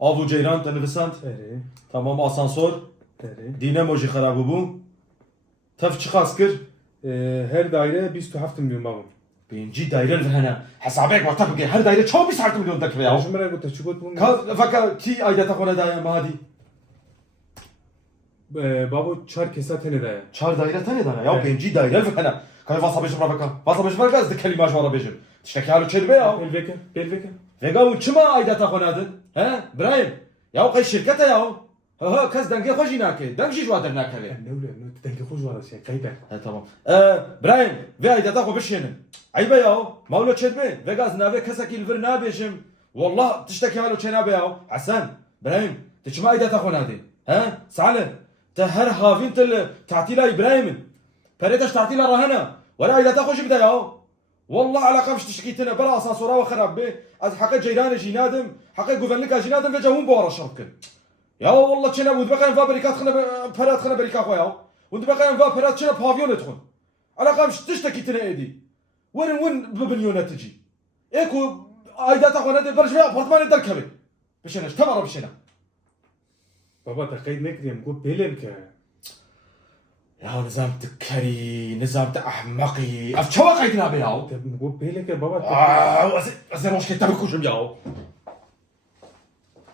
Av û ceyran te nivisand. Erê. Tamam asansor. Erê. Dînemo jî xerab bû. Tev çi qas kir? Her daire 27 milyon baba. Pêncî daire li hene. Hesabek wata bike. Her daire 24 milyon dekire ya. Jumara gote çugot bun. Vaka kî aydeta xwe nedaya madî? Baba çar kesa tene daya. Çar daire te nedana ya. Evet. Pêncî daire li hene. Kavê vasa bêjim raveka. Vasa bêjim raveka ez di kelîma ji wara bêjim. Tiştekî halu çêdibe ya. Belveke. Belveke. Vega û çima aydeta xwe nedin? He? Birayim. Ya qey şirkete ya. Ha kes dengê xwe jî nake. Deng jî ji wa dernakeve. Ne öyle ne dengi kuş var şey kayda. He tamam. Brahim, ve aydata xwe bişênin. Aybe ya. Mawlo çêdibe. Vega ez navê kesekî li vir nabêjim. Wallah tiştekî halu çê nabe ya. Hasan, Brahim, tu çima aydata xwe nadî? He? Salih, te her havîn te li tatîla İbrahim'in. Perêteş tatîla rahena. Were aydata xwe jî bide ya. والله علاقه مش تشكيتنا بلا اسانسورا وخراب به از حق جيران جينادم حق جوفرنلك جينادم وجهون بورا شركن يا والله كنا ود بقى انفا بريكات خنا برات خنا بريكا خويا ود بقى انفا برات كنا بافيون تدخل علاقه مش تشتكيتنا ايدي وين ببنيونه تجي ايكو ايدات اخوانا دي برج في ابارتمان دركبه بشنا تمر بشنا Baba da kayıt ne kırayım? Bu belevke. يا نظامت كري نظامت احمقي اف شو قايدنا بياو Bu belevke baba. وزي روش كتابكوشم ياو